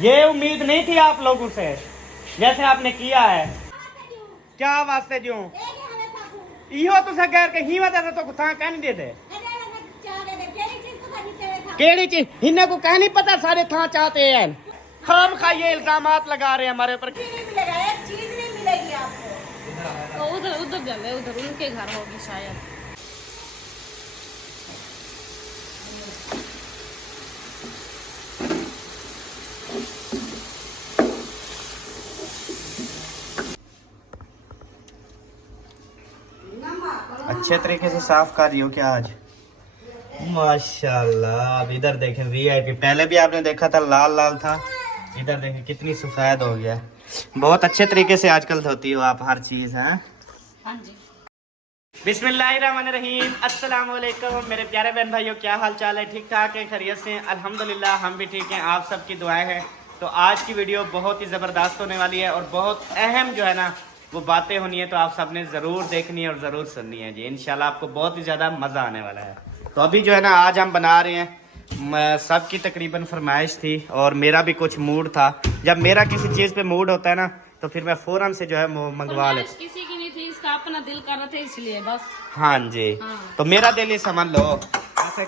ये उम्मीद नहीं थी आप लोगों से, जैसे आपने किया है। क्या वास्ते जो इहो तुसा कह के हिम्मत है तो था कह नहीं देते केड़ी चीज इन्हें को कह नहीं पता सारे था चाहते हैं। खाम खाइए इल्जामात लगा रहे हैं हमारे ऊपर। चीज नहीं मिलेगी आपको। उधर उधर चले, उधर उनके घर होगी शायद। अच्छे तरीके से साफ कर रही हो क्या आज? माशाल्लाह। अब इधर देखें वीआईपी, पहले भी आपने देखा था लाल लाल था, इधर देखें कितनी सफेद हो गया। बहुत अच्छे तरीके से आजकल धोती हो आप हर चीज। है हाँ जी। बिस्मिल्लाहिर्रहमानिर्रहीम। अस्सलाम वालेकुम मेरे प्यारे बहन भाइयों, क्या हाल चाल है? ठीक ठाक है, खैरियत से? अल्हम्दुलिल्लाह हम भी ठीक हैं, आप सबकी दुआएं हैं। तो आज की वीडियो बहुत ही ज़बरदस्त होने वाली है और बहुत अहम जो है ना वो बातें होनी है, तो आप सबने ज़रूर देखनी है और ज़रूर सुननी है जी। इंशाल्लाह आपको बहुत ही ज़्यादा मज़ा आने वाला है। तो अभी जो है ना आज हम बना रहे हैं, सबकी तकरीबन फरमाइश थी और मेरा भी कुछ मूड था। जब मेरा किसी चीज़ पे मूड होता है ना तो फिर मैं फ़ौरन से जो है मंगवा लेता। किसी की नहीं थी, इसका अपना दिल कर रहा था इसलिए बस। हाँ जी। हाँ। तो मेरा दिल ही समझ लो ऐसे।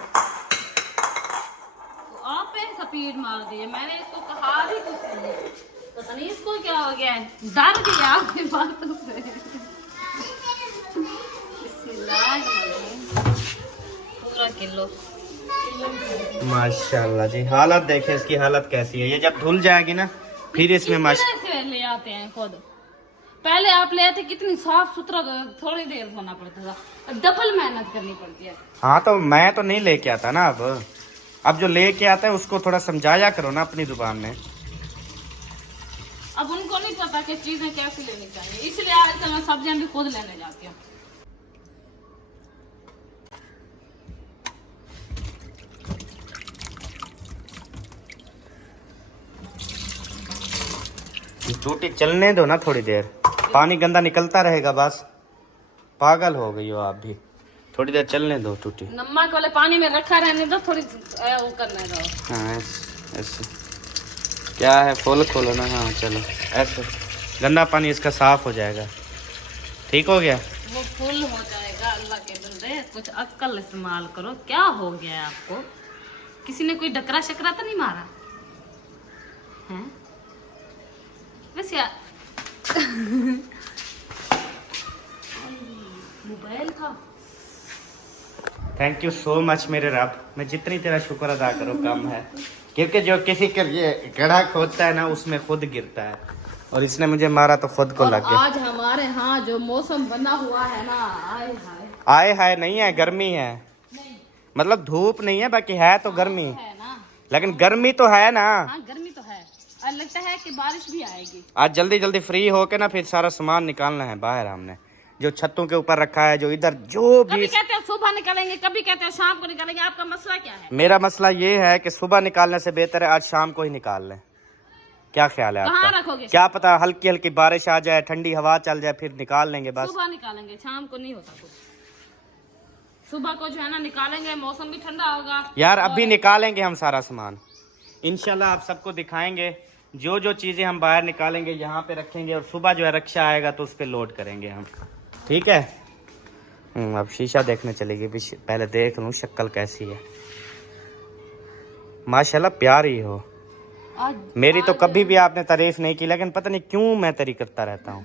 आप पे स्पीड मार दिए, मैंने इसको कहा भी कुछ नहीं, पता नहीं इसको क्या हो गया है, डर गया आपकी बातों से। पूरा किलो माशाल्लाह जी। हालत देखे इसकी, हालत कैसी है। ये जब धुल जाएगी ना फिर इसमें से ले आते हैं खुद। पहले आप ले आते कितनी साफ सुथरा, थोड़ी देर धोना पड़ता था, डबल मेहनत करनी पड़ती है। हाँ तो मैं तो नहीं लेके आता ना। अब जो लेके आता है उसको थोड़ा समझाया करो ना अपनी जुबान में। अब उनको नहीं पता कि चीजें कैसे लेनी चाहिए, इसलिए आजकल मैं सब्जियां भी खुद लेने जाती हूँ। टूटी चलने दो ना थोड़ी देर, पानी गंदा निकलता रहेगा बस। पागल हो गई हो आप भी, थोड़ी देर चलने दो टूटी। नमक वाले पानी में रखा रहने दो, थोड़ी वो करने दो। हाँ ऐसे क्या है, फुल खोलो ना। हाँ चलो ऐसे गंदा पानी इसका साफ हो जाएगा। ठीक हो गया, वो फुल हो जाएगा। अल्लाह के बंदे कुछ अक्ल इस्तेमाल करो। क्या हो गया है आपको? किसी ने कोई डकरा शकरा तो नहीं मारा है? वैसे मोबाइल का थैंक यू सो मच मेरे रब। मैं जितनी तेरा शुक्र अदा करूँ कम है, क्योंकि जो किसी के लिए गड्ढा खोदता है ना उसमें खुद गिरता है, और इसने मुझे मारा तो खुद को लग गया। आज हमारे यहाँ जो मौसम बना हुआ है ना, आए हाय। आए हाय नहीं है, गर्मी है। नहीं मतलब धूप नहीं है, बाकी है तो गर्मी है ना, लेकिन गर्मी तो है ना। हाँ गर्मी तो है। और लगता है कि बारिश भी आएगी। आज जल्दी जल्दी फ्री होके ना फिर सारा सामान निकालना है बाहर। हमने जो छतों के ऊपर रखा है, जो इधर जो भी, कभी कहते हैं सुबह निकलेंगे, कभी कहते हैं शाम को निकलेंगे। आपका मसला क्या है? मेरा मसला ये है कि सुबह निकालने से बेहतर है आज शाम को ही निकाल लें। क्या ख्याल है कहाँ आपका? रखोगे? क्या पता हल्की हल्की बारिश आ जाए, ठंडी हवा चल जाए, फिर निकाल लेंगे बस। सुबह निकालेंगे, शाम को नहीं होता कुछ। सुबह को जो है ना निकालेंगे, मौसम भी ठंडा होगा यार। अभी निकालेंगे हम सारा सामान इंशाल्लाह, आप सबको दिखाएंगे। जो जो चीजें हम बाहर निकालेंगे यहाँ पे रखेंगे, और सुबह जो है रक्षा आएगा तो उस पर लोड करेंगे हम। ठीक है। अब शीशा देखने चलेगी, पहले देख लूँ शक्ल कैसी है। माशाल्लाह प्यारी हो। मेरी तो कभी भी आपने तारीफ नहीं की, लेकिन पता नहीं क्यों मैं तेरी करता रहता हूँ।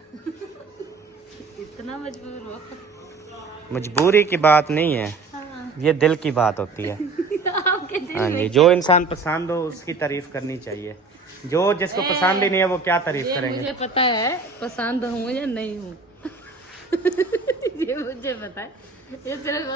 इतना मजबूर हो? मजबूरी की बात नहीं है, हाँ। ये दिल की बात होती है। आपके दिल हाँ जी, जो इंसान पसंद हो उसकी तारीफ करनी चाहिए। जो जिसको पसंद ही नहीं है वो क्या तारीफ करेंगे? मुझे पता है पसंद हूँ या नहीं हूँ। ये मुझे पता है। ये सिर्फ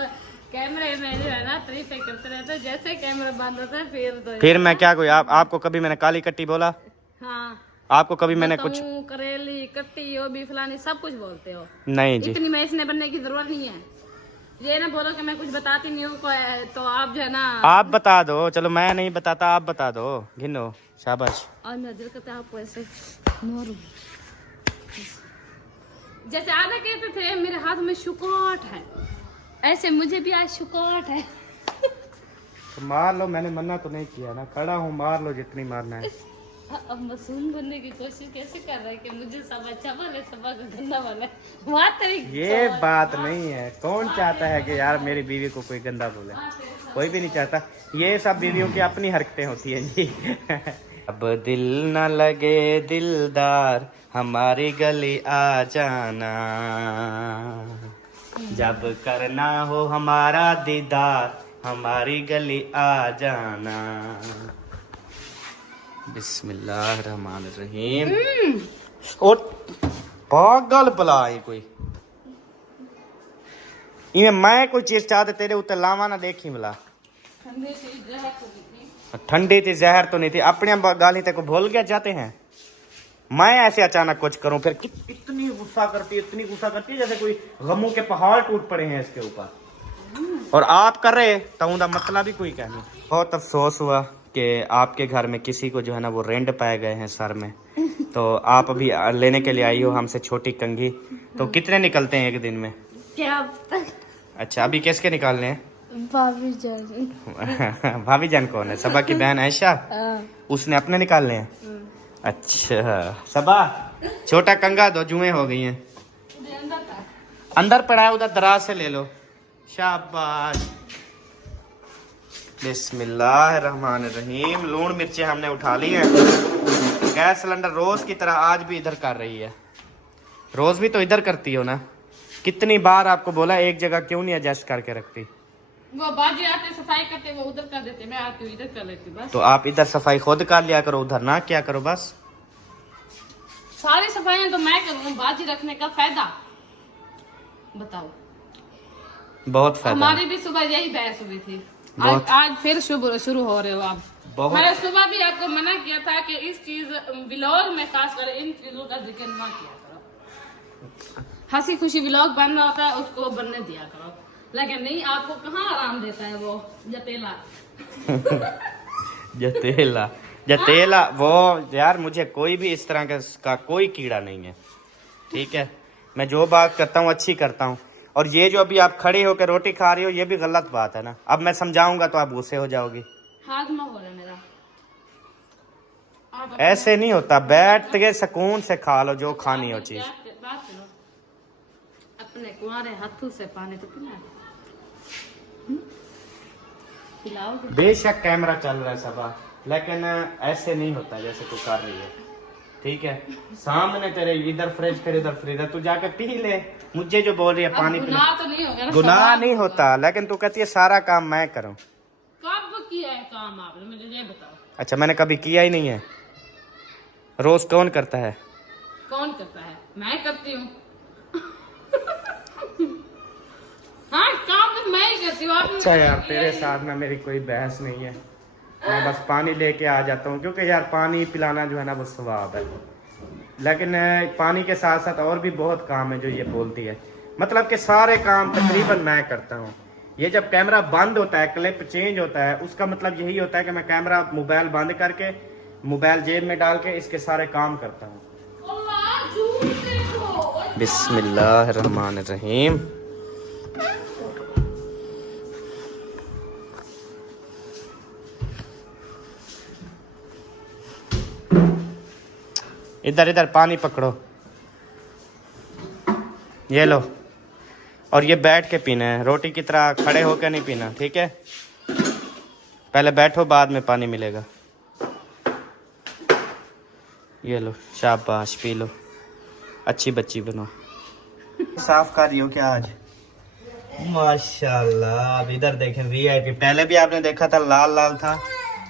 कैमरे में जो है ना तारीफें करते रहते हैं, जैसे कैमरा बंद होता है फिर मैं क्या कोई आपको कभी मैंने काली कट्टी बोला? हाँ आपको कभी मैंने कुछ करेली कट्टी वो भी फलानी सब कुछ बोलते हो? नहीं जी। इतनी मैसने बनने की जरूरत नहीं है। ये ना बोलो कि मैं कुछ बताती नहीं हूँ, तो आप जो है ना आप बता दो। चलो मैं नहीं बताता, आप बता दो। घिनो शाबाश। और मेरा दिल करता है आपको ऐसे मारूं। जैसे आधा कहते थे मेरे हाथ में शुकाट है, ऐसे मुझे भी आज शुकाट है। तो मार लो, मैंने मना तो नहीं किया ना। खड़ा हूँ, मार लो जितनी मारना है। अब मासूम बनने की कोशिश कैसे कर रहा है कि मुझे सब अच्छा वाले सब गंदा वाला वहाँ तेरी ये बात नहीं है। कौन चाहता है कि यार मेरी बीवी को कोई गंदा बोले? कोई भी नहीं चाहता। ये सब बीवियों की अपनी हरकतें होती हैं जी। अब दिल न लगे दिलदार हमारी गली आ जाना, जब करना हो हमारा दीदार हमारी गली आ जाना। बिस्मिल्लाहिर्रहमानिर्रहीम। और पागल भला है कोई इन्हें मैं कोई चीज चाहते तेरे उत्ते लावा ना देखी भला। ठंडी थी जहर तो नहीं थी। अपने गाली तक भूल गया जाते हैं। मैं ऐसे अचानक कुछ करूं फिर इतनी गुस्सा करती है, इतनी गुस्सा करती है जैसे कोई गमों के पहाड़ टूट पड़े हैं इसके ऊपर। और आप कर रहे तो उनका मतलब ही कोई कहनी। बहुत अफसोस हुआ कि आपके घर में किसी को जो है ना वो रेंड पाए गए हैं सर में। तो आप अभी लेने के लिए आई हो हमसे छोटी कंघी। तो कितने निकलते हैं एक दिन में? क्या अब तक? अच्छा अभी किसके निकालने हैं? भाभी जान। भाभी जान कौन है? सबा की बहन आयशा, उसने अपने निकालने हैं। अच्छा सबा छोटा कंगा दो, जुएं हो गई हैं। अंदर पड़ा है, उधर दराज से ले लो। शाबाश। बिस्मिल्लाहिर्रहमानिर्रहीम। लूण मिर्चें हमने उठा ली हैं। गैस सिलेंडर रोज की तरह आज भी इधर कर रही है। रोज भी तो इधर करती हो ना। कितनी बार आपको बोला एक जगह क्यों नहीं एडजस्ट करके रखती? वो बाजी आते सफाई करते वो उधर कर देते, मैं आती हूँ इधर कर लेती बस। तो आप इधर सफाई खुद कर लिया करो, उधर ना क्या करो बस। सारी सफाइयाँ तो मैं करूँ, बाजी रखने का फायदा बताओ। बहुत फायदा। हमारी भी सुबह यही बहस हुई थी। आज फिर शुरू हो रहे हो आप। मैंने सुबह भी आपको मना किया था कि इस चीज व्लॉग में खास कर इन चीजों का जिक्र ना किया करो। हंसी खुशी व्लॉग बन रहा होता है उसको बनने दिया करो, लेकिन नहीं, आपको कहाँ आराम देता है वो जतेला। जतेला जतेला वो यार, मुझे कोई भी इस तरह का कोई कीड़ा नहीं है, ठीक है। मैं जो बात करता हूँ अच्छी करता हूँ। और ये जो अभी आप खड़े होकर रोटी खा रही हो ये भी गलत बात है ना। अब मैं समझाऊंगा तो आप गुस्से हो जाओगी। हाजमा हो रहा है मेरा। ऐसे नहीं होता, बैठ के सुकून से खा लो जो खानी हो चीज। बात सुनो, अपने कुंवारे हाथों से पानी तो पिलाओगे। बेशक कैमरा चल रहा है सबा, लेकिन ऐसे नहीं होता जैसे तू कर रही है, ठीक है। सामने तेरे इधर फ्रिज फिर इधर फ्रीजर, तू जाके पी ले। मुझे जो बोल रही है पानी पी, गुनाह तो नहीं होगा ना? गुनाह नहीं होता, लेकिन तू कहती है सारा काम मैं करूं। कब किया है काम आपने, मुझे ये बताओ। अच्छा मैंने कभी किया ही नहीं है। रोज कौन करता है? कौन करता है? मैं करती हूँ। हाँ काम तो मैं ही करती हूँ। अच्छा यार तेरे साथ ना मेरी कोई बहस नहीं है। मैं बस पानी लेके आ जाता हूँ, क्योंकि यार पानी पिलाना जो है ना वो सवाब है। लेकिन पानी के साथ साथ और भी बहुत काम है जो ये बोलती है। मतलब कि सारे काम तकरीबन मैं करता हूँ। ये जब कैमरा बंद होता है, क्लिप चेंज होता है, उसका मतलब यही होता है कि मैं कैमरा मोबाइल बंद करके मोबाइल जेब में डाल के इसके सारे काम करता हूँ। बिस्मिल्लाहिर्रहमानिर्रहीम। इधर इधर पानी पकड़ो, ये लो। और ये बैठ के पीना है, रोटी की तरह खड़े होकर नहीं पीना, ठीक है। पहले बैठो बाद में पानी मिलेगा। ये लो, शाबाश पी लो, अच्छी बच्ची बनो। साफ कर रही हो क्या आज? माशाल्लाह। अब इधर देखें VIP, पहले भी आपने देखा था लाल लाल था,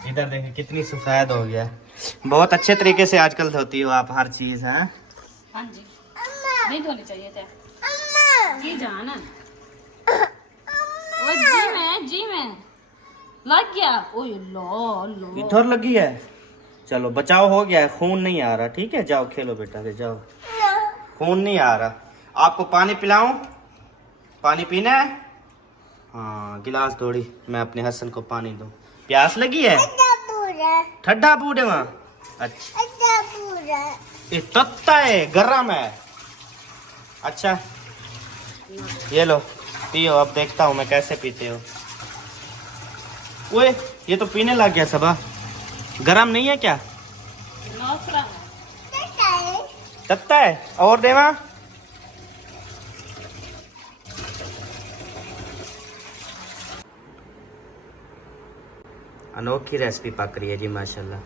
इधर देखें कितनी सफेद हो गया। बहुत अच्छे तरीके से आजकल धोती हो आप हर चीज, है? हाँ जी, नहीं धोनी चाहिए थे जी जाना। वो जी में लग गया। ओए लो लो, इधर लगी है। चलो बचाव हो गया है, खून नहीं आ रहा, ठीक है। जाओ खेलो बेटा से, जाओ। खून नहीं आ रहा। आपको पानी पिलाऊं? पानी पीना है? हाँ गिलास थोड़ी मैं अपने हसन को पानी दूं। प्यास लगी है? ठंडा बूढ़े वहाँ। अच्छा ये तत्ता है, गरम है। अच्छा ये लो पियो, अब देखता हूँ मैं कैसे पीते हो। ओए ये तो पीने लग गया सबा। गरम नहीं है क्या? दूसरा तत्ता है और देवा। अनोखी रेसिपी पक रही है जी माशाल्लाह।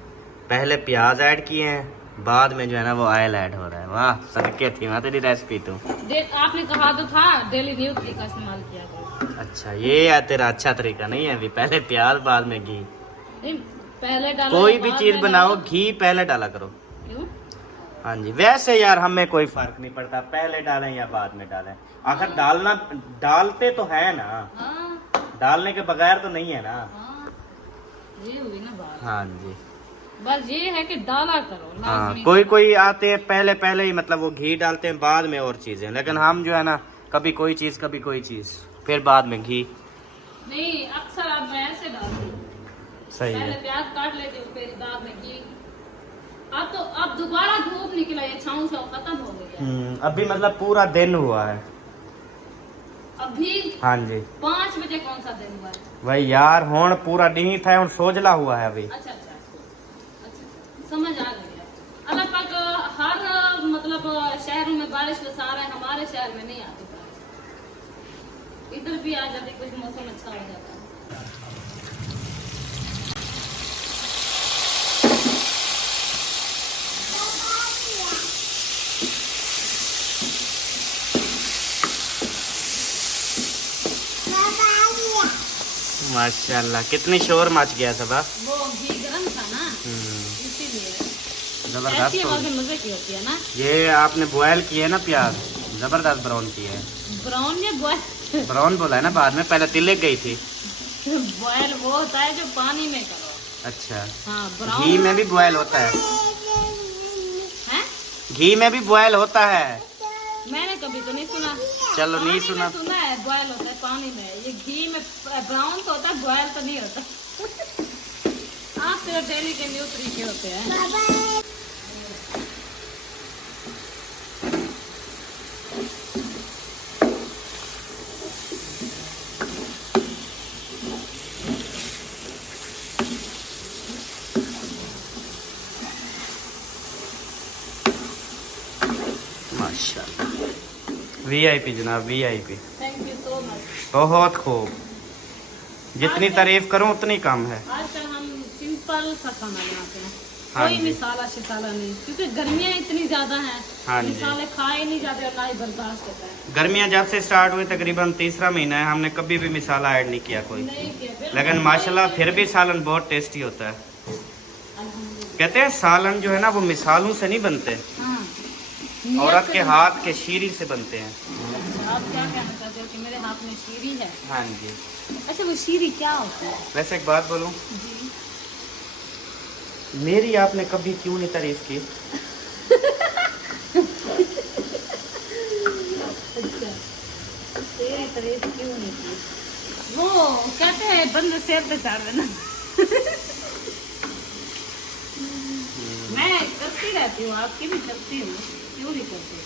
पहले प्याज ऐड किए हैं, बाद में जो है ना वो ऑयल ऐड हो रहा है। वाह सदके थी मैं तेरी रेसिपी तो। आपने कहा तो था डेली न्यू तरीका इस्तेमाल किया करो। अच्छा ये है तेरा अच्छा तरीका नहीं है, अभी पहले प्याज बाद में घी। नहीं, पहले डाला कोई भी बाद चीज में बनाओ डाला। घी पहले डाला करो। क्यों? हाँ जी, वैसे यार हमें कोई फर्क नहीं पड़ता पहले डालें या बाद में डालें, आखिर डालना डालते तो है ना, हाँ डालने के बगैर तो नहीं है ना। हाँ, ये हुई ना बात। हाँ जी बस ये है कि डाला करो हाँ, लाजमी। कोई कोई आते हैं पहले पहले ही मतलब वो घी डालते हैं बाद में और चीजें, लेकिन हम जो है ना कभी कोई चीज कभी कोई चीज फिर बाद में घी। नहीं अक्सर आप मैं ऐसे डालती हूँ, सही पहले है। प्याज काट लेती हूँ फिर बाद में घी। अब तो अब दोबारा धूप निकला, ये छाँव छाँव खत्म हो गया। अभी मतलब पूरा दिन हुआ है। अभी हाँ जी 5 बजे कौन सा दिन हुआ है? भाई यार होन पूरा दिन था और सोजला हुआ है अभी। अच्छा अच्छा अच्छा, समझ आ गया। अल्लाह पाक हर मतलब शहरों में बारिश बसा रहा है, हमारे शहर में नहीं आती बारिश। इधर भी आ जाती, कुछ मौसम अच्छा हो जाता है। माशाल्लाह कितनी शोर मच गया सब। वो घी गरम था ना इसीलिए। जबरदस्त ऐसी हो आवाजें मजे की होती है ना। ये आपने बॉयल किए ना प्याज, जबरदस्त ब्राउन किए है। ब्राउन या बॉयल? ब्राउन बोला है ना, बाद में पहले तिलक गई थी। बॉयल वो होता है जो पानी में करो। अच्छा हाँ ब्राउन घी में भी बॉयल होता है, है? घी में भी बॉयल होता है। मैंने कभी तो नहीं सुना। चलो नहीं पानी सुना। में सुना है बॉयल होता है पानी में, ये घी में ब्राउन तो होता है, बॉयल तो नहीं होता। आप तो डेली के न्यू तरीके होते हैं। माशाल्लाह वीआईपी जनाब VIP, thank you so much. बहुत खूब। जितनी तारीफ करूं उतनी कम है। आजकल हम सिंपल सा खाना बनाते हैं, हाँ कोई जी। मिसाला शिसाला नहीं, क्योंकि गर्मियाँ इतनी ज्यादा हैं। हाँ जी। मिसाले खाए नहीं जाते और ना ही बर्दाश्त होता है। गर्मियां जब से स्टार्ट हुई तकरीबन तीसरा महीना है, हमने कभी भी मिसाला ऐड नहीं किया कोई, नहीं किया, बिल्कुल लेकिन माशाल्लाह फिर भी सालन बहुत टेस्टी होता है। अल्हम्दुलिल्लाह। कहते हैं सालन जो है ना वो मिसालों से नहीं बनते, हाँ, औरत नियत के से- हाथ के शीरी से बनते हैं। अच्छा, आप क्या कहना चाहते हो कि मेरे हाथ में शीरी है? हाँ जी। अच्छा वो शीरी क्या होती है? वैसे एक बात बोलूं, जी मेरी आपने कभी क्यों नहीं तारीफ की? अच्छा, तेरी तारीफ क्यों नहीं की? वो कहते हैं बंदे सिर पे चढ़ देना। मैं करती रहती हूँ, आपकी भी करती हूँ, क्यों नहीं करती?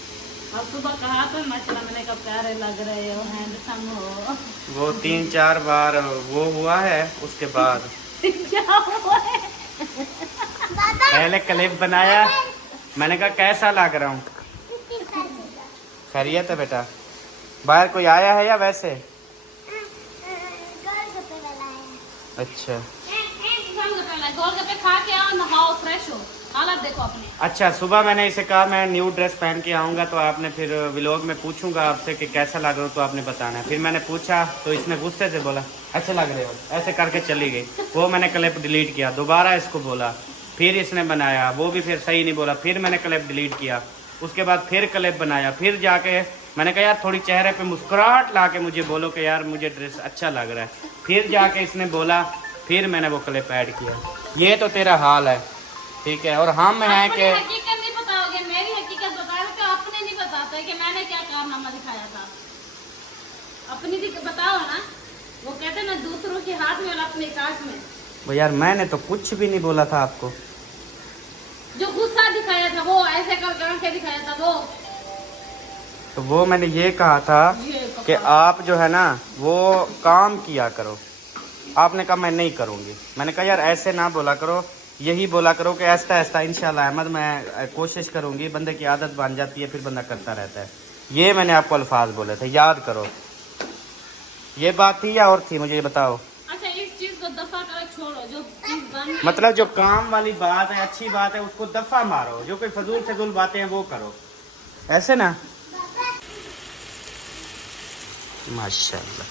अब सुबह कहा तो माशाल्लाह, मैंने कहा प्यारे लग रहे हो, हैंडसम हो। वो 3-4 बार वो हुआ है, उसके बाद क्या हुआ है? पहले क्लिप बनाया, मैंने कहा कैसा लग रहा हूँ। खैरियत है बेटा? बाहर कोई आया है या वैसे? अच्छा गोलगप्पे खा के आओ, नहाओ, फ्रेश हो, हालत देखो अपनी। अच्छा, सुबह मैंने इसे कहा मैं न्यू ड्रेस पहन के आऊँगा, तो आपने फिर व्लॉग में पूछूंगा आपसे कि कैसा लग रहा हो, तो आपने बताना है। फिर मैंने पूछा तो इसने गुस्से से बोला अच्छे लग रहे हो, ऐसे करके चली गई। वो मैंने क्लिप डिलीट किया, दोबारा इसको बोला, फिर इसने बनाया, वो भी फिर सही नहीं बोला, फिर मैंने क्लिप डिलीट किया। उसके बाद फिर क्लिप बनाया, फिर जाके मैंने कहा यार थोड़ी चेहरे पे मुस्कुराहट ला के मुझे बोलो कि यार मुझे ड्रेस अच्छा लग रहा है। फिर जाके इसने बोला, फिर मैंने वो क्लिप ऐड किया। ये तो तेरा हाल है, ठीक है। और हम हैं अपनी कि हकीकत नहीं बताओगे, मेरी हकीकत बता रहे तो अपने नहीं बताते कि मैंने क्या कारनामा दिखाया था। अपनी भी बताओ ना, वो कहते ना दूसरों के हाथ में और अपने काश में। वो यार मैंने तो कुछ भी नहीं बोला था आपको। जो गुस्सा दिखाया था वो ऐसे करके दिखाया था वो। तो वो मैंने ये कहा था ये कि आप जो है ना वो काम किया करो। आपने कहा मैं नहीं करूँगी। मैंने कहा यार ऐसे ना बोला करो, यही बोला करो कि ऐसा ऐसा इंशाल्लाह अहमद मैं कोशिश करूँगी, बंदे की आदत बन जाती है फिर बंदा करता रहता है। ये मैंने आपको अल्फाज बोले थे, याद करो। ये बात थी या और थी, मुझे ये बताओ। अच्छा इस चीज को दफा कर छोड़ो, जो चीज बन मतलब जो काम वाली बात है, अच्छी बात है, उसको दफा मारो, जो कोई फजूल फजूल बातें हैं वो करो, ऐसे ना। माशाल्लाह।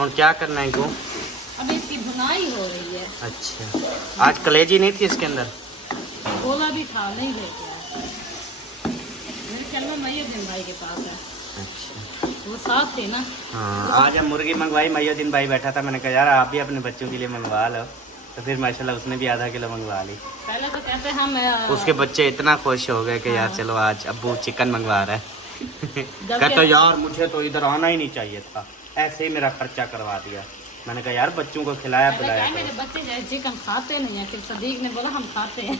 और क्या करना है इनको? अभी इसकी बुनाई हो रही है। अच्छा, आज कलेजी नहीं थी इसके अंदर? गोला भी था, नहीं लेके आया। मेरे ख्याल में मयूद्दीन भाई के पास है। अच्छा, वो साथ थे ना। हाँ, आज हम मुर्गी मंगवाई, मयूद्दीन भाई बैठा था, मैंने कहा यार आप भी अपने बच्चों के लिए मंगवा लो, तो फिर माशाल्लाह उसने भी आधा किलो मंगवा ली। पहले तो कहते हम उसके बच्चे इतना खुश हो गए कि यार चलो आज अब्बू चिकन मंगवा रहा है। कहता यार मुझे तो इधर आना ही नहीं चाहिए था, ऐसे ही मेरा खर्चा करवा दिया। मैंने कहा यार बच्चों को खिलाया पिलाया मेरे बच्चे जो चिकन खाते नहीं है, फिर सदीक ने बोला हम खाते हैं।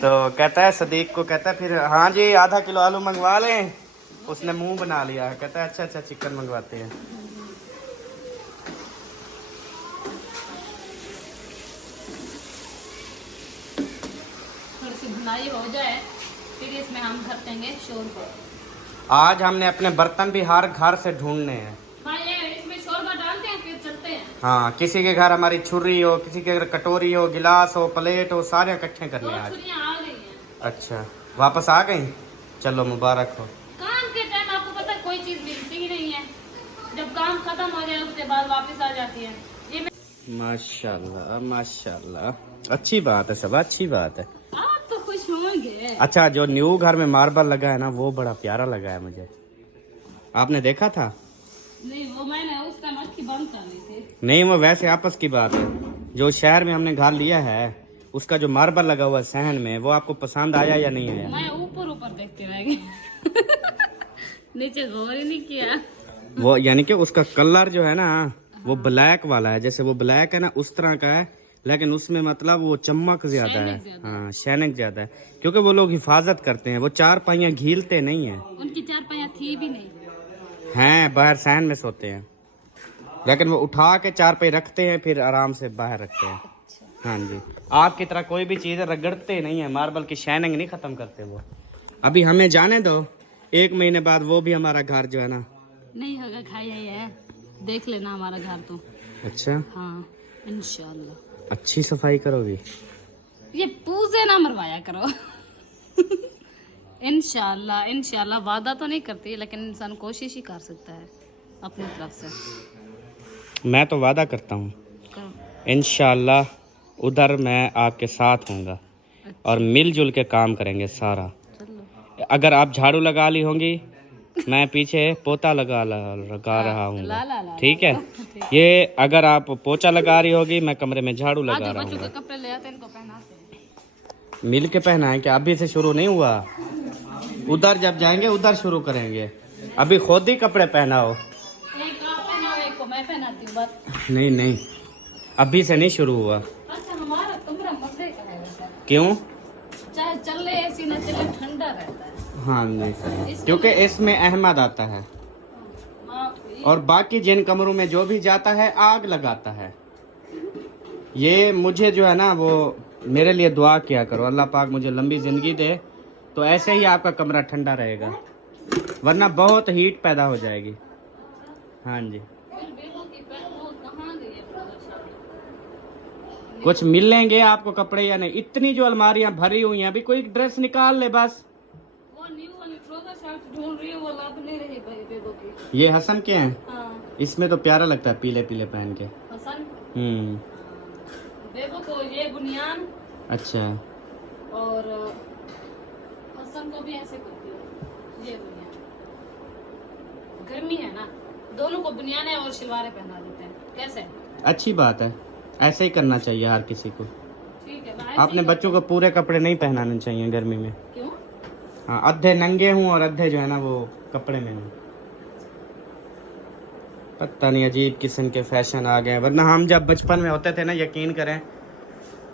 तो कहता है सदीक को, कहता है फिर हाँ जी आधा किलो आलू मंगवा लें। उसने मुंह बना लिया, कहता है अच्छा अच्छा चिकन मंगवाते हैं। थोड़ी सी बुनाई हो जाए फिर इसमें हम भर देंगे शोरबा। आज हमने अपने बर्तन भी हर घर से ढूंढने हैं। हाँ ये इसमें शोरबा डालते हैं फिर चलते हैं। हाँ, किसी के घर हमारी छुरी हो, किसी के घर कटोरी हो, गिलास हो, प्लेट हो, सारे इकट्ठे करने हैं आज। छुरियां आ गई हैं। अच्छा, वापस आ गई, चलो मुबारक हो। काम के टाइम आपको पता है कोई चीज मिलती ही नहीं है, जब काम खत्म हो जाए उसके बाद वापस आ जाती है। ये माशाल्लाह माशाल्लाह, अच्छी बात है, सब अच्छी बात है। आप तो खुश होंगे। अच्छा, जो न्यू घर में मार्बल लगा है ना, वो बड़ा प्यारा लगा है मुझे। आपने देखा था? नहीं, वो मैंने उस टाइम अखी बंद कर ली थी। नहीं, वो वैसे आपस की बात है। जो शहर में हमने घर लिया है, उसका जो मार्बल लगा हुआ है सहन में, वो आपको पसंद आया या नहीं आया? मैं ऊपर ऊपर देखते रह गई। नीचे गौर ही नहीं किया। वो यानी कि उसका कलर जो है ना, वो ब्लैक वाला है, जैसे वो ब्लैक है ना उस तरह का है, लेकिन उसमें मतलब वो चमक ज्यादा है। हाँ, शैनक ज्यादा है, क्योंकि वो लोग हिफाजत करते हैं, वो चार पहिया घीलते नहीं है। उनकी चार पहिया थी भी नहीं हैं, बाहर सहन में सोते हैं, लेकिन वो उठा के चार पे रखते हैं, फिर आराम से बाहर रखते हैं। हाँ जी, आपकी तरह कोई भी चीज़ रगड़ते नहीं है, मार्बल की शाइनिंग नहीं खत्म करते वो। अभी हमें जाने दो, 1 महीने बाद वो भी हमारा घर जो है ना नहीं होगा, खाया ही है, देख लेना हमारा घर तो। अच्छा, हाँ इंशाल्लाह। अच्छी सफाई करोगी? ये पूजे ना मरवाया करो। इंशाल्लाह इंशाल्लाह, वादा तो नहीं करती लेकिन इंसान कोशिश ही कर सकता है अपनी तरफ से। मैं तो वादा करता हूँ इंशाल्लाह, उधर मैं आपके साथ हूँगा और मिलजुल के काम करेंगे सारा। अगर आप झाड़ू लगा ली होंगी, मैं पीछे पोता लगा रहा हूँ, ठीक है? ये अगर आप पोछा लगा रही होगी, मैं कमरे में झाड़ू लगा रहा हूँ। कपड़े ले आते हैं, इनको पहनाते हैं। मिल के पहना है क्या? अभी से शुरू नहीं हुआ, उधर जब जाएंगे उधर शुरू करेंगे। अभी खुद ही कपड़े पहनाओ। एक आप पहनाओ, एक को मैं पहनाती हूँ बस। नहीं नहीं, अभी से नहीं शुरू हुआ। अच्छा, हमारा कमरा मजे का है वैसे। क्यों? चाहे चले ऐसी न चले, ठंडा रहता है। हाँ जी, क्योंकि इसमें अहमद आता है और बाकी जिन कमरों में जो भी जाता है आग लगाता है। ये मुझे जो है ना, वो मेरे लिए दुआ किया करो, अल्लाह पाक मुझे लंबी ज़िंदगी दे, तो ऐसे ही आपका कमरा ठंडा रहेगा, वरना बहुत हीट पैदा हो जाएगी। हाँ जी, कुछ मिलेंगे आपको कपड़े या नहीं? इतनी जो अलमारियां भरी हुई हैं, अभी कोई ड्रेस निकाल ले बस। वो न्यू वाली ट्राउजर शर्ट ढूंढ रही हूँ, वो लग नहीं रही बेबो की। ये हसन के हैं? हाँ। इसमें तो प्यारा लगता है पीले पीले पहन के। हसन? बेबो को ये बुनियान। अच्छा। और हसन को भी ऐसे करती हूँ, ये बुनियान। गर्मी है ना, दोनों को बुनियान है और शलवारें पहना देते हैं। कैसे? अच्छी बात है, ऐसे ही करना चाहिए हर किसी को। ठीक है, अपने बच्चों को पूरे कपड़े नहीं पहनाने चाहिए गर्मी में। क्यों? हाँ, अद्धे नंगे हूँ और अद्धे जो है ना वो कपड़े में हूँ। पता नहीं, अजीब किस्म के फैशन आ गए, वरना हम जब बचपन में होते थे ना, यकीन करें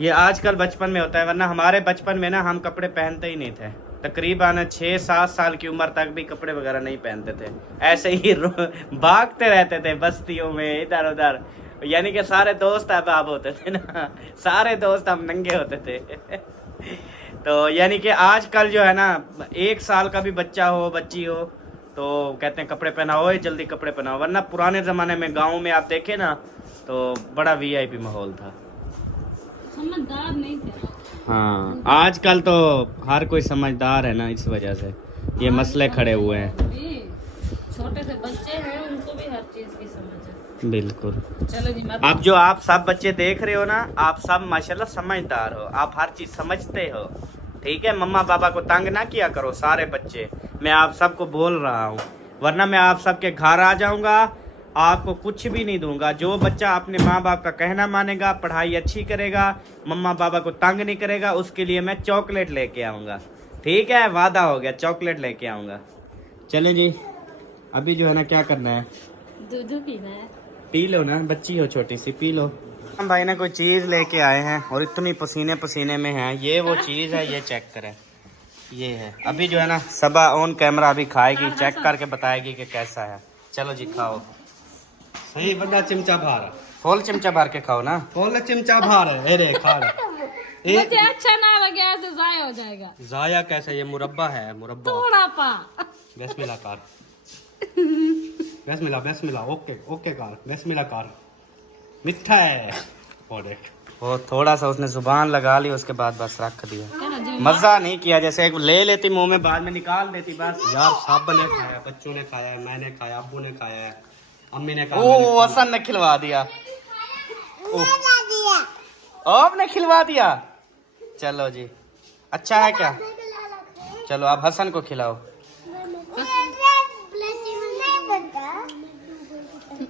ये आजकल बचपन में होता है, वरना हमारे बचपन में ना हम कपड़े पहनते ही नहीं थे। तकरीबन 6-7 साल की उम्र तक भी कपड़े वगैरह नहीं पहनते थे, ऐसे ही भागते रहते थे बस्तियों में इधर उधर। यानी कि सारे दोस्त अहबाब होते थे ना, सारे दोस्त हम नंगे होते थे। तो यानी कि आजकल जो है ना 1 साल का भी बच्चा हो बच्ची हो तो कहते हैं कपड़े पहनाओ, जल्दी कपड़े पहनाओ, वरना पुराने ज़माने में गाँव में आप देखें ना तो बड़ा वीआईपी माहौल था, समझदार नहीं थे। हाँ आजकल तो हर कोई समझदार है ना, इस वजह से ये मसले खड़े हुए हैं। छोटे से बच्चे हैं, उनको भी हर चीज की समझ है। बिल्कुल। चलो जी, अब जो आप सब बच्चे देख रहे हो ना, आप सब माशाल्लाह समझदार हो, आप हर चीज समझते हो, ठीक है। मम्मा पापा को तंग ना किया करो सारे बच्चे, मैं आप सबको बोल रहा हूँ, वरना मैं आप सबके घर आ जाऊंगा, आपको कुछ भी नहीं दूंगा। जो बच्चा अपने माँ बाप का कहना मानेगा, पढ़ाई अच्छी करेगा, मम्मा पापा को तंग नहीं करेगा, उसके लिए मैं चॉकलेट लेके आऊँगा, ठीक है, वादा हो गया, चॉकलेट लेके आऊँगा। चले जी, अभी जो है ना क्या करना है, दूध पीना है। पी लो ना, बच्ची हो छोटी सी, पी लो। हम भाई ना कोई चीज़ लेके आए हैं और इतनी पसीने पसीने में है, ये वो चीज़ है, ये चेक करें, ये है। अभी जो है ना सबा ऑन कैमरा अभी खाएगी, चेक करके बताएगी कि कैसा है। चलो जी खाओ। सही बंदा चिमचा भार फुल चिमचा भर के खाओ ना। फुल चिमचा भार है, अरे खा ले। मुझे अच्छा ना लगे ऐसे जाया हो जाएगा। जाया कैसे, ये मुरब्बा है, मुरब्बा। थोड़ा पा। बिस्मिल्लाह कार, बिस्मिल्लाह बिस्मिल्लाह, ओके ओके कार, बिस्मिल्लाह कार, मिठा है। और देख वो थोड़ा सा उसने जुबान लगा ली, उसके बाद बस रख दिया, क्या ना जो मजा नहीं किया, जैसे एक ले लेती मुंह में, बाद में निकाल देती बस। यार सब ने खाया, बच्चों ने खाया है, मैंने खाया, अब्बू ने खाया है, अम्मी ने खाया, ओ हसन ने खिलवा दिया, आपने खिलवा दिया। चलो जी, अच्छा है क्या, चलो आप हसन को खिलाओ।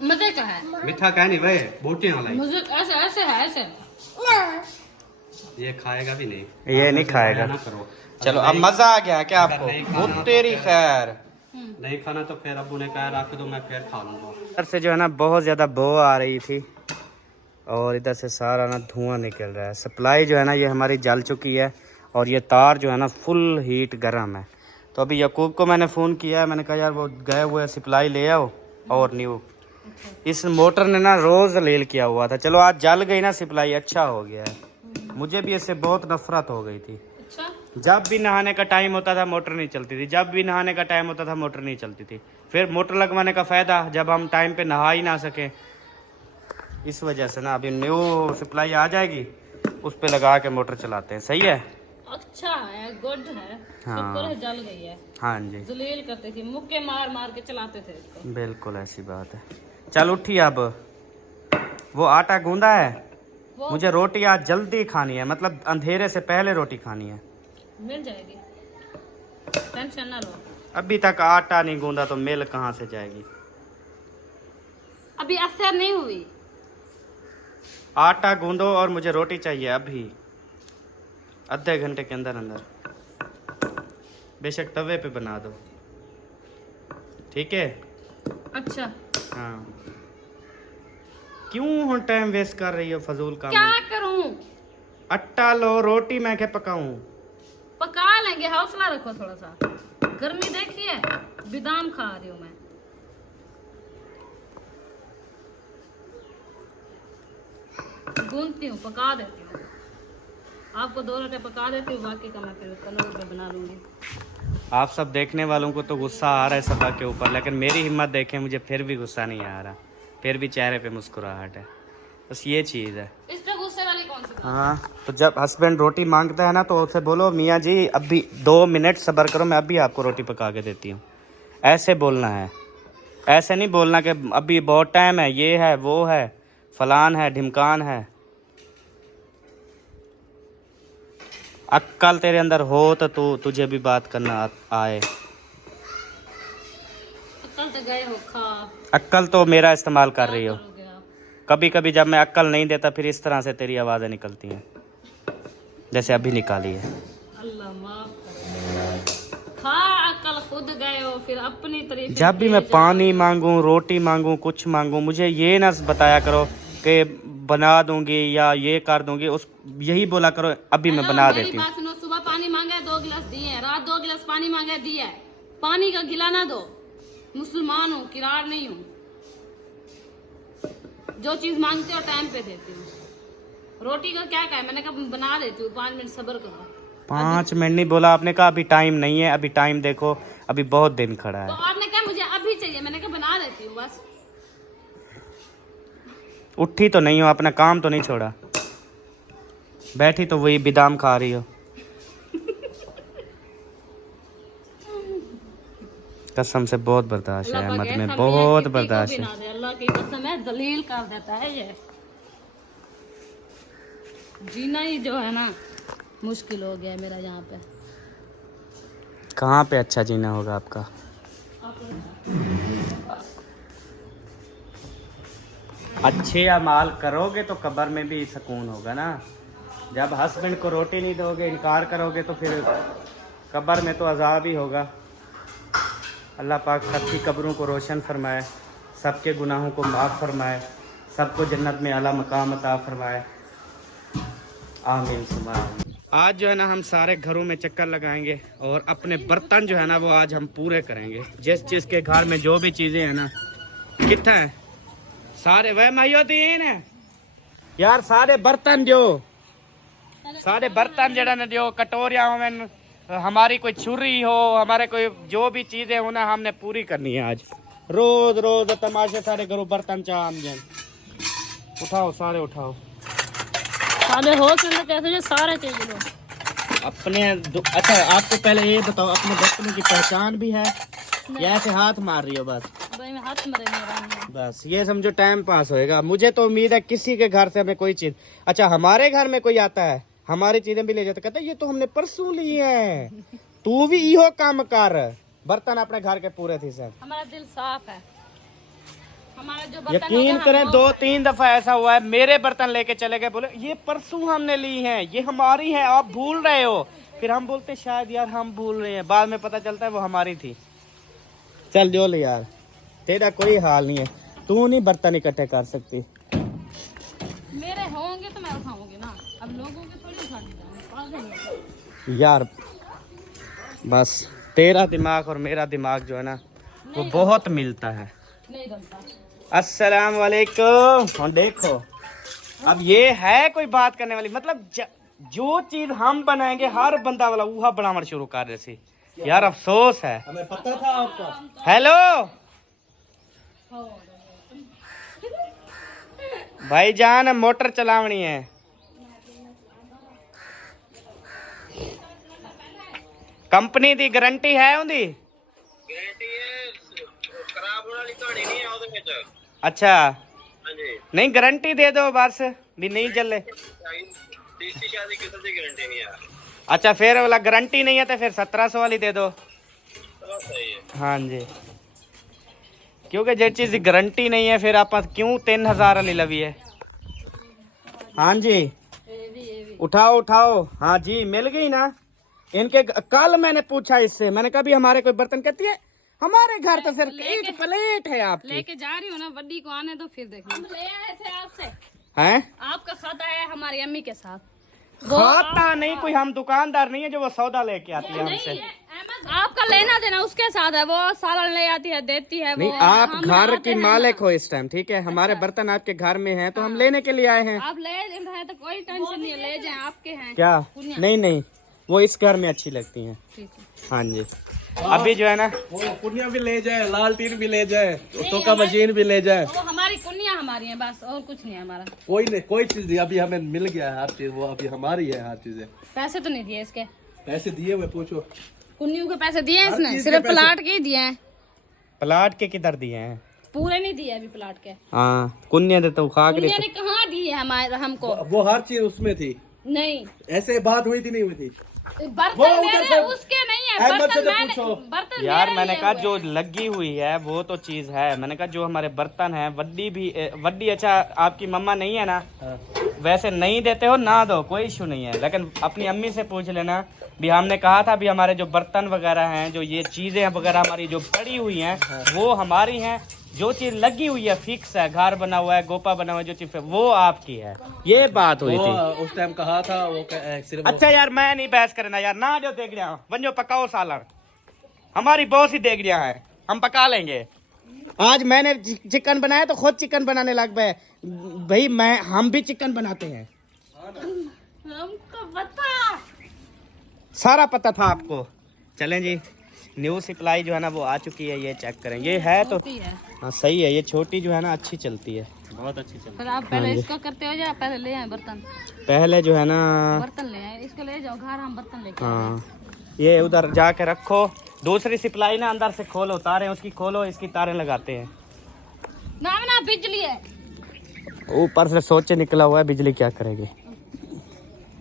मजे का है। मीठा कह नहीं भाई, बोटियां लाई, मुझे ऐसे ऐसे है ऐसे। ये खाएगा भी नहीं, ये नहीं खाएगा। ना करो। चलो अब मजा आ गया क्या आपको, नहीं खाना वो तेरी खैर। नहीं खाना तो फिर अब्बू ने कहा रख दो, मैं फिर खा लूंगा। इधर से जो है ना बहुत ज़्यादा बो आ रही थी और इधर से सारा ना धुआं निकल रहा है। सप्लाई जो है ना ये हमारी जल चुकी है और ये तार जो है ना फुल हीट गर्म है। तो अभी यकूब को मैंने फ़ोन किया है, मैंने कहा यार वो गए हुए सप्लाई ले आओ और न्यू। इस मोटर ने ना रोज़ लेल किया हुआ था, चलो आज जल गई ना सप्लाई, अच्छा हो गया है। मुझे भी इससे बहुत नफरत हो गई थी। अच्छा। जब भी नहाने का टाइम होता था मोटर नहीं चलती थी, जब भी नहाने का टाइम होता था मोटर नहीं चलती थी। फिर मोटर लगवाने का फ़ायदा जब हम टाइम पे नहा ही ना सकें, इस वजह से ना अभी न्यू सप्लाई आ जाएगी, उस पे लगा के मोटर चलाते हैं। सही है, अच्छा है, गुड है। हाँ। शुक्र है जल गई है। हाँ जी जलील करते थे, मुक्के मार मार के चलाते थे इसको। बिल्कुल ऐसी बात है। चल उठिए, अब वो आटा गूंदा है, वो मुझे रोटी आज जल्दी खानी है, मतलब अंधेरे से पहले रोटी खानी है। मिल जाएगी, टेंशन ना लो। अभी तक आटा नहीं गूंदा तो मिल कहाँ से जाएगी। अभी असर नहीं हुई। आटा गूंदो और मुझे रोटी चाहिए अभी, आधे घंटे के अंदर अंदर, बेशक तवे पे बना दो, ठीक है। अच्छा हाँ क्यों हम टाइम वेस्ट कर रही हो फजूल काम क्या में? करूं? आटा लो, रोटी मैं क्या पकाऊं? पका लेंगे, हौसला रखो थोड़ा सा। गर्मी देखिए, बादाम खा रही हूँ मैं। गूंथती हूँ, पका देती हूँ, आपको 2 रोटी पका देती हूँ, बाकी का मैं फिर तंदूर पे बना लूंगी। आप सब देखने वालों को तो गुस्सा आ रहा है सबा के ऊपर, लेकिन मेरी हिम्मत देखें, मुझे फिर भी गुस्सा नहीं आ रहा, फिर भी चेहरे पे मुस्कुराहट है, बस ये चीज़ है। इस पे गुस्से वाली कौन सी बात? हाँ तो जब हस्बैंड रोटी मांगता है ना तो उसे बोलो मियाँ जी अभी 2 मिनट सब्र करो, मैं अभी आपको रोटी पका के देती हूँ, ऐसे बोलना है। ऐसे नहीं बोलना कि अभी बहुत टाइम है, ये है वो है, फलान है ढिमकान है। अक्ल तेरे अंदर हो तो तुझे भी बात करना आए। अक्ल तो गए हो खा। अक्ल तो मेरा इस्तेमाल कर रही हो। करोगे आप? कभी कभी जब मैं अक्ल नहीं देता फिर इस तरह से तेरी आवाज़ें निकलती हैं, जैसे अभी निकाली है। अल्लाह माफ करे। खा, अक्ल खुद गए हो, फिर अपनी तरीके जब भी मैं पानी मांगूं, रोटी मांगूं, कुछ मांगूं, मुझे ये ना बताया करो कि बना दूंगी या ये कर दूंगी, उस यही बोला करो अभी मैं बना मेरी देती हूँ। बात सुनो, सुबह पानी मांगा है 2 गिलास दिए हैं, रात 2 गिलास पानी मांगा है दिया है। पानी का गिला ना दो, मुसलमान हूँ, किरार नहीं हूँ। जो चीज मांगती हो टाइम पे देती हूँ। रोटी का क्या है, मैंने कहा बना देती हूँ, 5 मिनट सब्र करो। 5 मिनट नहीं बोला आपने, कहा अभी टाइम नहीं है, अभी टाइम देखो, अभी बहुत दिन खड़ा तो है। आपने कहा मुझे अभी चाहिए, मैंने कहा बना देती हूँ बस। उठी तो नहीं हो, अपना काम तो नहीं छोड़ा, बैठी तो वही बादाम खा रही हो। कसम से बहुत बर्दाश्त है अहमद में, बहुत बर्दाश्त है। अल्लाह की कसम है, जलील कर देता है ये। जीना ही जो है ना मुश्किल हो गया मेरा यहाँ पे। कहाँ पे अच्छा जीना होगा आपका? अच्छे अमाल करोगे तो कब्र में भी सुकून होगा ना। जब हस्बैंड को रोटी नहीं दोगे, इनकार करोगे, तो फिर कब्र में तो अजाब ही होगा। अल्लाह पाक सबकी कब्रों को रोशन फरमाए, सबके गुनाहों को माफ़ फरमाए, सबको जन्नत में आला मकाम अता फरमाए। आमीन सुमा आमीन। आज जो है ना हम सारे घरों में चक्कर लगाएंगे और अपने बर्तन जो है ना वो आज हम पूरे करेंगे। जिस जिसके घर में जो भी चीज़ें हैं ना, कितना है सारे वह मायोदीन है यार, सारे बर्तन जड़ा ना जो कटोरिया हो, में हमारी कोई छुरी हो, हमारे कोई जो भी चीज़ें हो ना, हमने पूरी करनी है आज। रोज रोज तमाशे सारे घरों बर्तन चाम जन उठाओ, सारे उठाओ, सारे हो कैसे सारे चाहिए लो अपने। अच्छा आपको पहले ये बताओ, अपने बर्तनों की पहचान भी है या ऐसे हाथ मार रही हो बस? भाई मैं हाथ मारे मेरा बस ये समझो टाइम पास होएगा। मुझे तो उम्मीद है किसी के घर से हमें कोई चीज, अच्छा हमारे घर में कोई आता है, हमारी चीजें भी ले जाते, कहते ये तो हमने परसों ली है, तू भी इहो काम कर। बर्तन अपने घर के पूरे थे सर। हमारा दिल साफ है, हमारा जो बर्तन यकीन करें 2-3 दफा ऐसा हुआ है, मेरे बर्तन लेके चले गए, बोले ये परसों हमने ली है, ये हमारी है, आप भूल रहे हो। फिर हम बोलते शायद यार हम भूल रहे हैं, बाद में पता चलता है वो हमारी थी। चल जो ले यार, तेरा कोई हाल नहीं है, तू नहीं बर्तन इकट्ठे कर सकती। मेरे होंगे तो मैं उठाऊंगी ना, अब लोगों के थोड़ी उठाऊंगी यार। बस तेरा दिमाग और मेरा दिमाग जो है ना वो बहुत मिलता है। नहीं बनता। अस्सलाम वालेकुम। और देखो अब ये है कोई बात करने वाली, मतलब जो चीज हम बनाएंगे हर बंदा वाला वह बनाना शुरू कर रहे थे यार, अफसोस है। हमें पता था आपका। हेलो भाईजान, मोटर चलावनी है। कंपनी दी गारंटी है उनकी? अच्छा नहीं, गारंटी दे दो बस भी नहीं चले। अच्छा फिर वाला गारंटी नहीं है तो फिर 1700 वाली दे दो। हाँ जी, क्योंकि जिस चीज की गारंटी नहीं है फिर आप क्यों 3000 वाली लवी है। हाँ जी उठाओ उठाओ। हाँ जी मिल गई ना इनके। कल मैंने पूछा इससे, मैंने कहा भी हमारे कोई बर्तन, कहती है हमारे घर तो सिर्फ एक प्लेट है आपकी। लेके जा रही हूँ ना, बड्डी को आने दो फिर देखो। हम ले आए थे आपसे, हैं? आपका खाता है हमारी अम्मी के साथ। खाता नहीं कोई, हम दुकानदार नहीं है जो वो सौदा लेके आती है हमसे। आपका लेना देना उसके साथ है, वो सालन ले आती है, देती है नहीं, वो। आप घर की मालिक हो इस टाइम, ठीक है? हमारे बर्तन आपके घर में हैं तो हम लेने के लिए आए हैं। आप ले रहे तो कोई टेंशन नहीं है, ले जाए, आपके हैं। क्या? नहीं नहीं, वो इस घर में अच्छी लगती हैं। हाँ जी। अभी जो है ना वो कुनिया भी ले जाए, लालटीन भी ले जाए, तो का मशीन भी ले जाए। वो हमारी कुनिया हमारी है बस, और कुछ नहीं है हमारा। कोई नहीं, कोई चीज नहीं, अभी हमें मिल गया है हर चीज, वो अभी हमारी है हर चीजें। पैसे तो नहीं दिए इसके? पैसे दिए हुए, पूछो। कुन्नियों के पैसे दिए हर इसने? चीज सिर्फ के पैसे। प्लाट के ही दिए हैं, प्लाट के किधर दिए हैं? पूरे नहीं दिए अभी प्लाट के। हाँ कुन्या दे तो खा कुनिया ने कहाँ दिए हमारे हमको? वो हर चीज उसमें थी, नहीं ऐसे बात हुई थी नहीं हुई थी। बर्तन मेरे उसके नहीं है, अहमद से बर्तन तो मैंने पूछो। बर्तन यार मेरे मैंने लिए कहा हुए जो हैं। लगी हुई है वो तो चीज है। मैंने कहा जो हमारे बर्तन है वड्डी भी वड्डी। अच्छा आपकी मम्मा नहीं है ना? हाँ। वैसे नहीं देते हो ना दो, कोई इशू नहीं है, लेकिन अपनी अम्मी से पूछ लेना भी। हमने कहा था भी हमारे जो बर्तन वगैरह हैं, जो ये चीजें वगैरह हमारी जो पड़ी हुई हैं वो हमारी हैं। जो चीज लगी हुई है फिक्स है, घर बना हुआ है, गोपा बना हुआ है, जो चीज वो आपकी है। ये बात हुई वो थी उस टाइम कहा था वो सिर्फ। अच्छा यार मैं नहीं बहस करना यार, ना जो देख रहा बन जो पकाओ सालन, हमारी बहुत सी देख रहा है, हम पका लेंगे। आज मैंने चिकन बनाया तो खुद चिकन बनाने लग गए भाई। हम भी चिकन बनाते हैं। हमको पता, सारा पता था आपको। चलें जी, न्यू सप्लाई जो है ना वो आ चुकी है, ये चेक करें। ये है तो छोटी है। हाँ सही है, ये छोटी जो है ना अच्छी चलती है, बहुत अच्छी चलती फिर आप पहले हाँ जी। इसको करते हो या पहले ले आए बर्तन? है। पहले जो है ना बर्तन ले आए, इसको ले जाओ घर, हम बर्तन लेके आए। हाँ, ये उधर जाके रखो। दूसरी सप्लाई ना अंदर से खोलो, तारें उसकी खोलो, इसकी तारें लगाते हैं। ना बिजली है ऊपर से सोचे निकला हुआ है, बिजली क्या करेगी।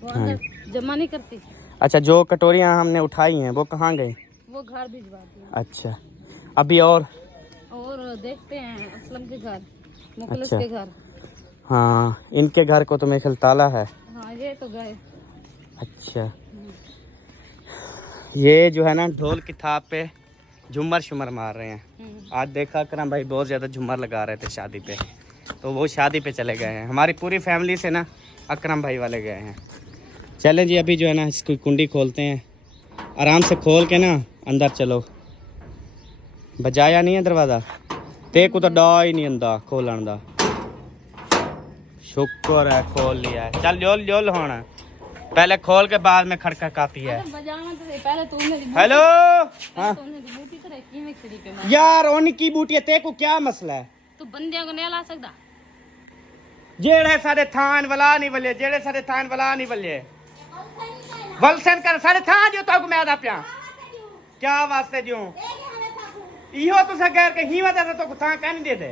वो अंदर जमा नहीं करती। अच्छा, जो कटोरियाँ हमने उठाई हैं वो कहाँ गई? वो घर भिजवा दिया। अच्छा, अभी और देखते हैं असलम के घर, मुखलिस अच्छा। के घर। हाँ, इनके घर को तो मेरे ख्याल ताला है। हाँ ये तो गए। अच्छा, ये जो है ना ढोल की थाप पे झूमर शुमर मार रहे हैं। आज देखा करम भाई बहुत ज़्यादा झूमर लगा रहे थे शादी पे, तो वो शादी पे चले गए हैं। हमारी पूरी फैमिली से ना अकरम भाई वाले गए हैं। चलें जी, अभी जो है ना इसकी कुंडी खोलते हैं। आराम से खोल के ना अंदर चलो। बजाया नहीं है दरवाज़ा, ते को तो डा ही नहीं आंदा खोलन दा। शुक्र है खोल लिया है। चल जोल जोल होना, पहले खोल के बाद में खड़खड़ाती है। बजाना तो पहले तूने हेलो हाँ। बूटी तो रखी मैं खिड़ी पे। यार उनकी बूटी है, ते को क्या मसला है? तू बंदियां को नहीं ला सकता। जेड़े सारे थान वाला नहीं बल्ले, जेड़े सारे थान वाला नहीं बल्ले वलसन कर सारे थान जो तो मैं दा पिया क्या वास्ते जो इहो तुसा गैर के हिम्मत है तो थां कह नहीं दे दे।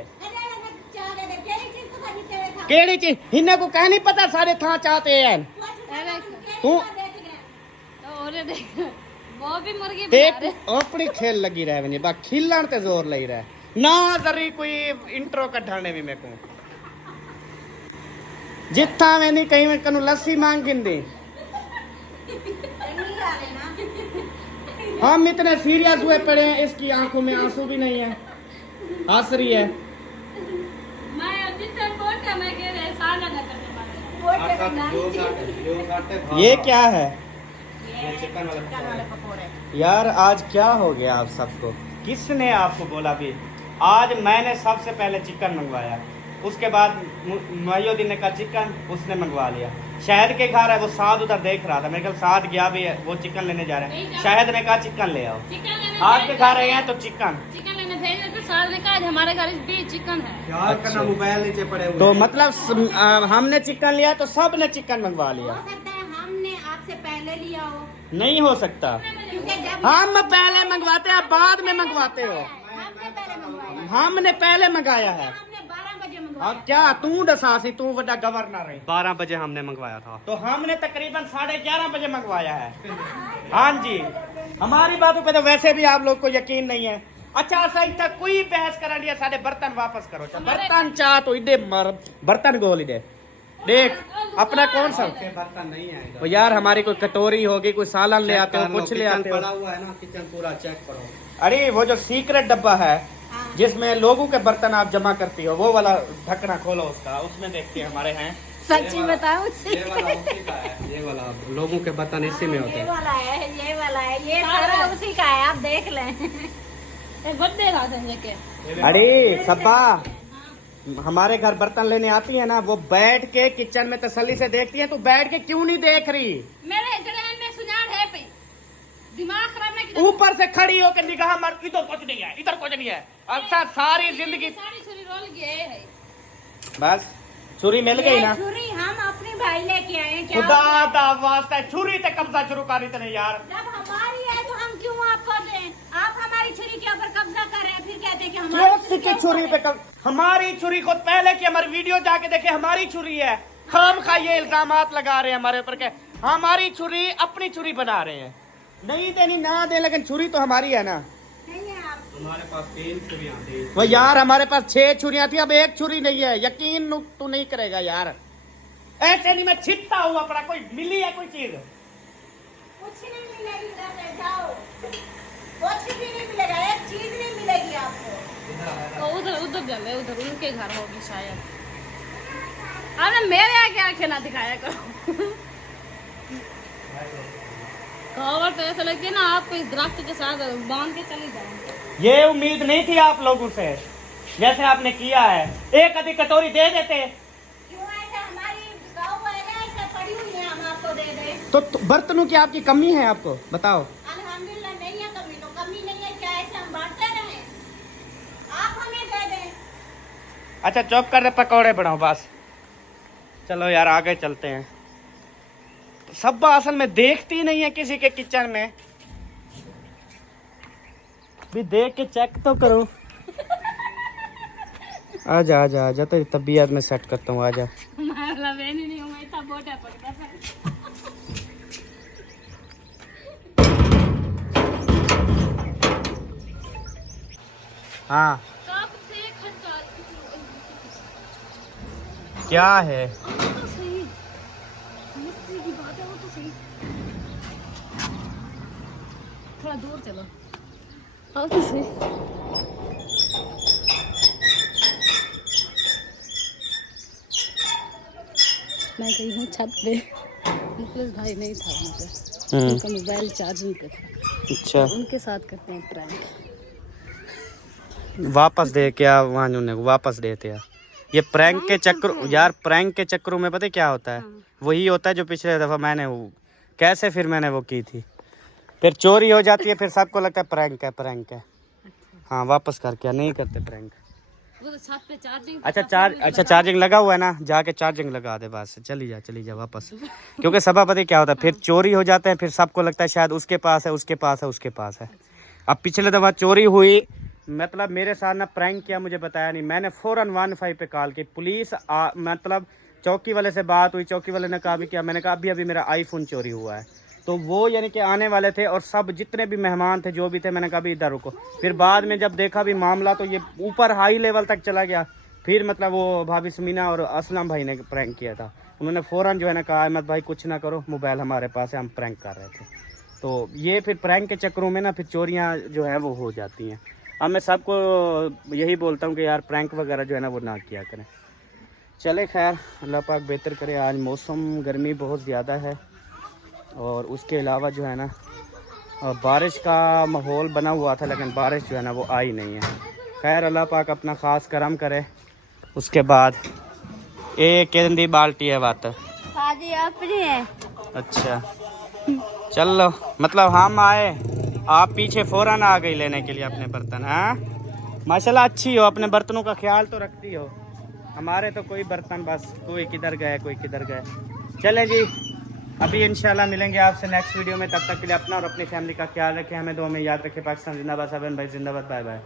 केड़ी चीज इन्हें को कह नहीं पता सारे थां चाहते हैं तू और देख वो भी मुर्गी ते बना रहे। अपनी खेल लगी रहे वने बा खिलन ते जोर लई रहे ना जरी कोई इंट्रो कढाने भी मेरे को जितना मैं नहीं कहीं मैं कनु लस्सी मांग गिंदी। हम इतने सीरियस हुए पड़े हैं, इसकी आंखों में आंसू भी नहीं है, हंस रही है। मैं जितना कोटा मैं कह रहे साला ना करने ये क्या है? यार आज क्या हो गया आप सबको? किसने आपको बोला भी? आज मैंने सबसे पहले चिकन मंगवाया, उसके बाद मुहिउद्दीन ने कहा चिकन, उसने मंगवा लिया। शाहिद के घर है, वो साद उधर देख रहा था, मेरे ख्याल साद गया भी है, वो चिकन लेने जा रहे हैं। शाहिद ने कहा चिकन ले आओ, आपके घर आए हैं तो चिकन लेने भेज रहे थे। साल ने कहा हमारे घर भी चिकन है। यार करना मोबाइल नीचे पड़े हुए तो मतलब हमने चिकन लिया तो सब ने चिकन मंगवा लिया। हो सकता है हमने आपसे पहले लिया हो, नहीं हो सकता, क्योंकि जब हम पहले मंगवाते हैं बाद में मंगवाते हो। हमने पहले मंगवाया, हमने पहले मंगाया है। हमने 12 बजे मंगवाया। अब क्या तू दसासी, तू बड़ा गवर्नर है। 12 बजे हमने मंगवाया था, तो हमने तकरीबन 11:30 बजे मंगवाया है। हाँ जी, हमारी बातों पे तो वैसे भी आप लोग को यकीन नहीं है। अच्छा सही था, कोई बहस करा लिया, सारे बर्तन वापस करो। बर्तन चाह तो इधे बर्तन गोल इधे देख अपना कौन सा बर्तन नहीं है वो यार, हमारी कोई कटोरी होगी, कोई सालन ले आते हो, कुछ ले आते हो। पड़ा हुआ है ना किचन, पूरा चेक करो। अरे वो जो सीक्रेट डब्बा है जिसमें लोगों के बर्तन आप जमा करती हो, वो वाला ढक्कना खोलो उसका, उसमें देखते हैं हमारे हैं। सच्ची बताओ, ये वाला उसी का है, ये वाला लोगों के बर्तन इसी में होते ये हैं। वाला है, ये वाला है, ये सारा उसी का है, आप देख लें। बर्थडे रहा था लेके। अरे सब्बा, हमारे घर बर्तन लेने आती है ना, वो बैठ के किचन में तसल्ली से देखती है, तू बैठ के क्यों नहीं देख रही? मेरे जड़ेन में सुनार है पे दिमाग खराब नहीं किया। ऊपर से खड़ी होकर निगाह मार, इधर कुछ नहीं है, इधर कुछ नहीं है। अच्छा सारी जिंदगी सारी छुरी रोल गए है। बस छुरी मिल गई ना। ये छुरी हम अपने भाई लेके आए हैं, क्या खुदा दा वास्ता छुरी ते कब्जा शुरू करी तने यार। जब हमारी है तो हम क्यों आपको दें? आप हमारी छुरी के ऊपर कब्जा कर रहे हैं, फिर कहते हैं कि क्यों हमारी सिक्के छुरी पे हमारी छुरी को पहले की हमारी वीडियो जाके देखे, हमारी छुरी है। खाम खा ये इल्जामात लगा रहे हैं हमारे ऊपर के हमारी छुरी अपनी छुरी बना रहे हैं। नहीं देनी ना दे, लेकिन छुरी तो हमारी है ना। नहीं है आप। हमारे पास 3 छुरियां थी। वो यार हमारे पास 6 छुरियां थी, अब 1 छुरी नहीं है। यकीन तू नहीं करेगा यार, ऐसे नहीं मैं छिपता हूँ अपना। कोई मिली है कोई चीज? कुछ नहीं मिलेगी, इधर ले जाओ, कुछ भी नहीं मिलेगा, एक चीज नहीं मिलेगी आपको। तो उधर उधर चले, उधर उनके घर होगी शायद। आपने मेरे आगे आंखें ना दिखाया करो। खबर तो ऐसा लगती है ना आपको इस दरख्त के साथ बांध के चले जाओ। ये उम्मीद नहीं थी आप लोगों से। जैसे आपने किया है। एक आधी कटोरी दे देते। क्यों ऐसा हमारी गाँव है ना, ऐसा पड़ी हुई है, हम आपको दे दें। तो बर्तनों की आपकी कमी है, आपको बताओ। अल्हम्दुलिल्लाह नहीं है कमी, तो कमी नहीं है क्या, ऐसे हम बांटते रहे, आप हमें दे दें। अच्छा चौक कर रहे, पकौड़े बनाओ बस। चलो यार आगे चलते हैं। तो सब्बा असल में देखती नहीं है किसी के किचन में, भी देख के चेक तो करो। आजा आजा आजा, तो तबीयत में सेट करता हूँ, आजा। मारला बहन नहीं हूँ, मैं इतना बोटा पकड़ा था। हाँ कब से खटका क्या है? तो सही, मुझसे की बात है, वो तो सही। थोड़ा दूर चलो, आओ तो सही। मैं गई हूँ छत पे, मुखलिस भाई नहीं था वहाँ पे, उनका मोबाइल चार्जिंग पे था। अच्छा उनके साथ करते हैं प्रैंक। वापस दे क्या वहाँ उन्हें वापस देते यार। ये प्रैंक के चक्कर यार, प्रैंक के चक्करों में पता है क्या होता है? वही होता है जो पिछले दफा मैंने वो कैसे फिर मैंने वो की थी, फिर चोरी हो जाती है, फिर सबको लगता है प्रैंक है प्रैंक है। हाँ वापस कर, क्या नहीं करते प्रैंक। वो तो छत पे चार्जिंग। अच्छा चार्जिंग लगा हुआ है ना, जाके चार्जिंग लगा दे बस, चली जा वापस। क्योंकि सबा पता है क्या होता है, फिर चोरी हो जाते हैं, फिर सबको लगता है शायद उसके पास है उसके पास है उसके पास है। अब पिछले दफा चोरी हुई, मतलब मेरे साथ ना प्रैंक किया, मुझे बताया नहीं, मैंने फौरन 15 पे कॉल की, पुलिस मतलब चौकी वाले से बात हुई, चौकी वाले ने कहा भी क्या, मैंने कहा अभी मेरा आईफोन चोरी हुआ है। तो वो यानी कि आने वाले थे और सब जितने भी मेहमान थे जो भी थे, मैंने कहा भी इधर रुको। फिर बाद में जब देखा भी मामला तो ये ऊपर हाई लेवल तक चला गया, फिर मतलब वो भाभी समीना और असलम भाई ने प्रैंक किया था, उन्होंने फ़ौरन जो है ना कहा अहमद भाई कुछ ना करो, मोबाइल हमारे पास है, हम प्रैंक कर रहे थे। तो ये फिर प्रैंक के चक्करों में ना फिर चोरियाँ जो है वो हो जाती हैं। अब मैं सबको यही बोलता हूँ कि यार प्रैंक वगैरह जो है ना वो ना किया करें। चले खैर, अल्लाह पाक बेहतर करे। आज मौसम गर्मी बहुत ज़्यादा है और उसके अलावा जो है ना बारिश का माहौल बना हुआ था, लेकिन बारिश जो है ना वो आई नहीं है। खैर अल्लाह पाक अपना ख़ास करम करे। उसके बाद एक केंदी बाल्टी है बात शादी अपनी है। अच्छा चल लो, मतलब हम आए आप पीछे फ़ौरन आ गई लेने के लिए अपने बर्तन। हाँ माशाल्लाह अच्छी हो, अपने बर्तनों का ख्याल तो रखती हो। हमारे तो कोई बर्तन बस कोई किधर गए कोई किधर गए। चलें जी, अभी इंशाल्लाह मिलेंगे आपसे नेक्स्ट वीडियो में। तब तक के लिए अपना और अपनी फैमिली का ख्याल रखें, हमें दुआ में याद रखें। पाकिस्तान जिंदाबाद, भाई जिंदाबाद, बाय बाय।